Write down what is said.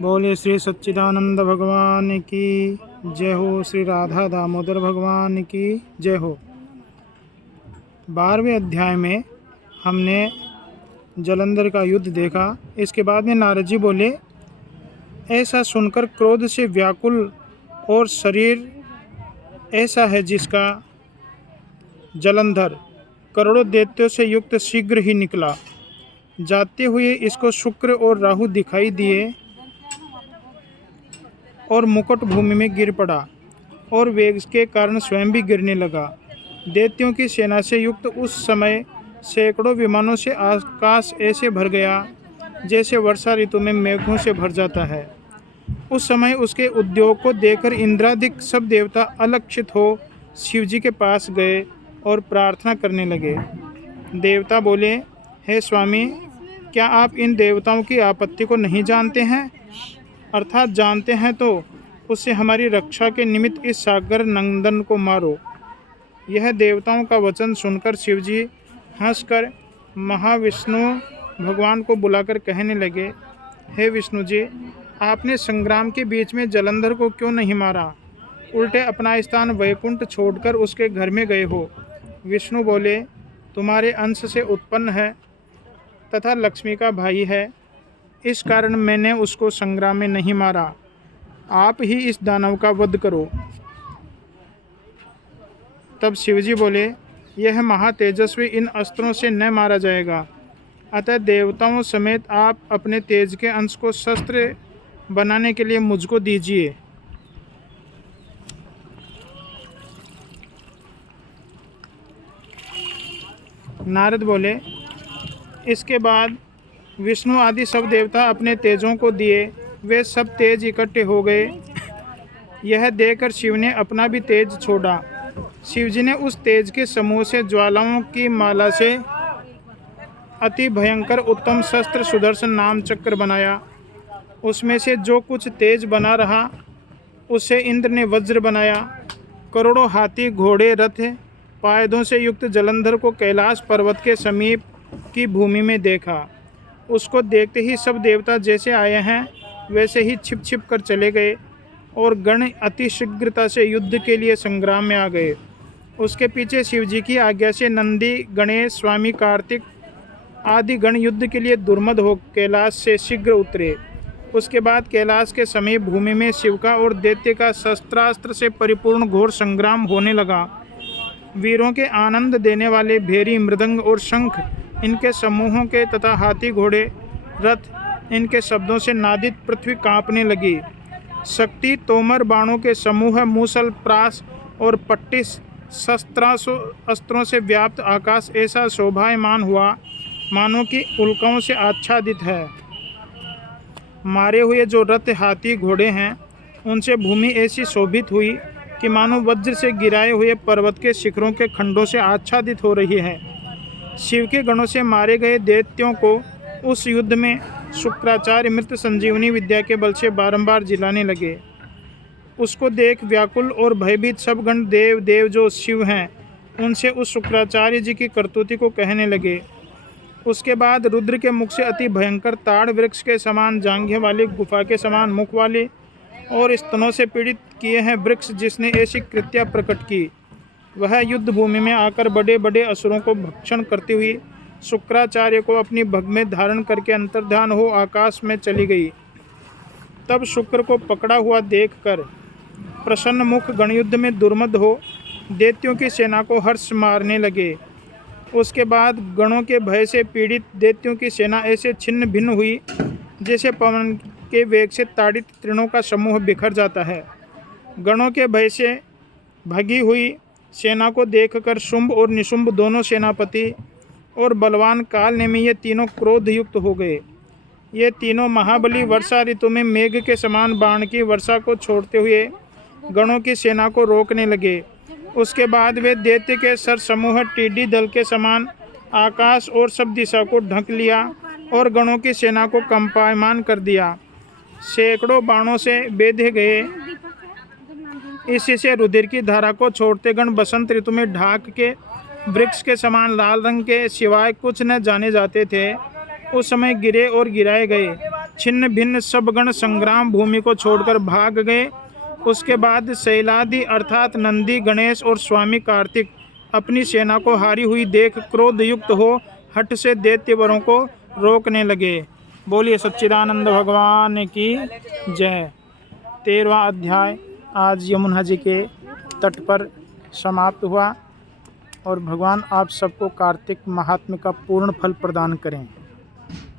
बोले श्री सच्चिदानंद भगवान की जय हो। श्री राधा दामोदर भगवान की जय हो। 12वें अध्याय में हमने जलंधर का युद्ध देखा। इसके बाद में नारद जी बोले, ऐसा सुनकर क्रोध से व्याकुल और शरीर ऐसा है जिसका जलंधर करोड़ों दैत्यों से युक्त शीघ्र ही निकला। जाते हुए इसको शुक्र और राहु दिखाई दिए और मुकुट भूमि में गिर पड़ा और वेग के कारण स्वयं भी गिरने लगा। दैत्यों की सेना से युक्त उस समय सैकड़ों विमानों से आकाश ऐसे भर गया जैसे वर्षा ऋतु में मेघों से भर जाता है। उस समय उसके उद्योग को देखकर इंद्रादिक सब देवता अलक्षित हो शिवजी के पास गए और प्रार्थना करने लगे। देवता बोले, हे स्वामी, क्या आप इन देवताओं की आपत्ति को नहीं जानते हैं? अर्थात जानते हैं तो उससे हमारी रक्षा के निमित्त इस सागर नंदन को मारो। यह देवताओं का वचन सुनकर शिवजी हंसकर महाविष्णु भगवान को बुलाकर कहने लगे, हे विष्णु जी, आपने संग्राम के बीच में जलंधर को क्यों नहीं मारा? उल्टे अपना स्थान वैकुंठ छोड़कर उसके घर में गए हो। विष्णु बोले, तुम्हारे अंश से उत्पन्न है तथा लक्ष्मी का भाई है, इस कारण मैंने उसको संग्राम में नहीं मारा। आप ही इस दानव का वध करो। तब शिवजी बोले, यह महातेजस्वी इन अस्त्रों से न मारा जाएगा, अतः देवताओं समेत आप अपने तेज के अंश को शस्त्र बनाने के लिए मुझको दीजिए। नारद बोले, इसके बाद विष्णु आदि सब देवता अपने तेजों को दिए। वे सब तेज इकट्ठे हो गए। यह देखकर शिव ने अपना भी तेज छोड़ा। शिवजी ने उस तेज के समूह से ज्वालाओं की माला से अति भयंकर उत्तम शस्त्र सुदर्शन नाम चक्र बनाया। उसमें से जो कुछ तेज बना रहा उससे इंद्र ने वज्र बनाया। करोड़ों हाथी घोड़े रथ पायदों से युक्त जलंधर को कैलाश पर्वत के समीप की भूमि में देखा। उसको देखते ही सब देवता जैसे आए हैं वैसे ही छिप छिप कर चले गए और गण अति शीघ्रता से युद्ध के लिए संग्राम में आ गए। उसके पीछे शिवजी की आज्ञा से नंदी, गणेश, स्वामी कार्तिक आदि गण युद्ध के लिए दुर्मद हो कैलाश से शीघ्र उतरे। उसके बाद कैलाश के समीप भूमि में शिव का और दैत्य का शस्त्रास्त्र से परिपूर्ण घोर संग्राम होने लगा। वीरों के आनंद देने वाले भेरी, मृदंग और शंख इनके समूहों के तथा हाथी घोड़े रथ इनके शब्दों से नादित पृथ्वी कांपने लगी। शक्ति तोमर बाणों के समूह, मूसल, प्रास और पट्टिस अस्त्रों से व्याप्त आकाश ऐसा शोभायमान हुआ मानो कि उल्काओं से आच्छादित है। मारे हुए जो रथ, हाथी, घोड़े हैं उनसे भूमि ऐसी शोभित हुई कि मानो वज्र से गिराए हुए पर्वत के शिखरों के खंडों से आच्छादित हो रही है। शिव के गणों से मारे गए दैत्यों को उस युद्ध में शुक्राचार्य मृत संजीवनी विद्या के बल से बारंबार जिलाने लगे। उसको देख व्याकुल और भयभीत सब गण देव जो शिव हैं उनसे उस शुक्राचार्य जी की करतूती को कहने लगे। उसके बाद रुद्र के मुख से अति भयंकर ताड़ वृक्ष के समान जांघें वाली, गुफा के समान मुख वाले और स्तनों से पीड़ित किए हैं वृक्ष जिसने ऐसी कृत्या प्रकट की, वह युद्ध भूमि में आकर बड़े बड़े असुरों को भक्षण करती हुई शुक्राचार्य को अपनी भग में धारण करके अंतर्धान हो आकाश में चली गई। तब शुक्र को पकड़ा हुआ देखकर प्रसन्न मुख गणयुद्ध में दुर्मद हो दैत्यों की सेना को हर्ष मारने लगे। उसके बाद गणों के भय से पीड़ित दैत्यों की सेना ऐसे छिन्न भिन्न हुई जैसे पवन के वेग से ताड़ित तृणों का समूह बिखर जाता है। गणों के भय से भगी हुई सेना को देखकर शुंभ और निशुंभ दोनों सेनापति और बलवान काल नेमी ये तीनों क्रोध युक्त हो गए। ये तीनों महाबली वर्षा ऋतु में मेघ के समान बाण की वर्षा को छोड़ते हुए गणों की सेना को रोकने लगे। उसके बाद वे दैत्य के सर समूह टिड्डी दल के समान आकाश और सब दिशा को ढक लिया और गणों की सेना को कंपायमान कर दिया। सैकड़ों बाणों से बेधे गए। इसी से रुधिर की धारा को छोड़ते गण बसंत ऋतु में ढाक के वृक्ष के समान लाल रंग के सिवाय कुछ न जाने जाते थे। उस समय गिरे और गिराए गए। छिन्न भिन्न सब गण संग्राम भूमि को छोड़कर भाग गए। उसके बाद शैलादि अर्थात नंदी, गणेश और स्वामी कार्तिक अपनी सेना को हारी हुई देख क्रोधयुक्त हो हट से दैत्यवरों को रोकने लगे। बोलिए सच्चिदानंद भगवान की जय। 13वां अध्याय आज यमुना जी के तट पर समाप्त हुआ और भगवान आप सबको कार्तिक महात्म्य का पूर्ण फल प्रदान करें।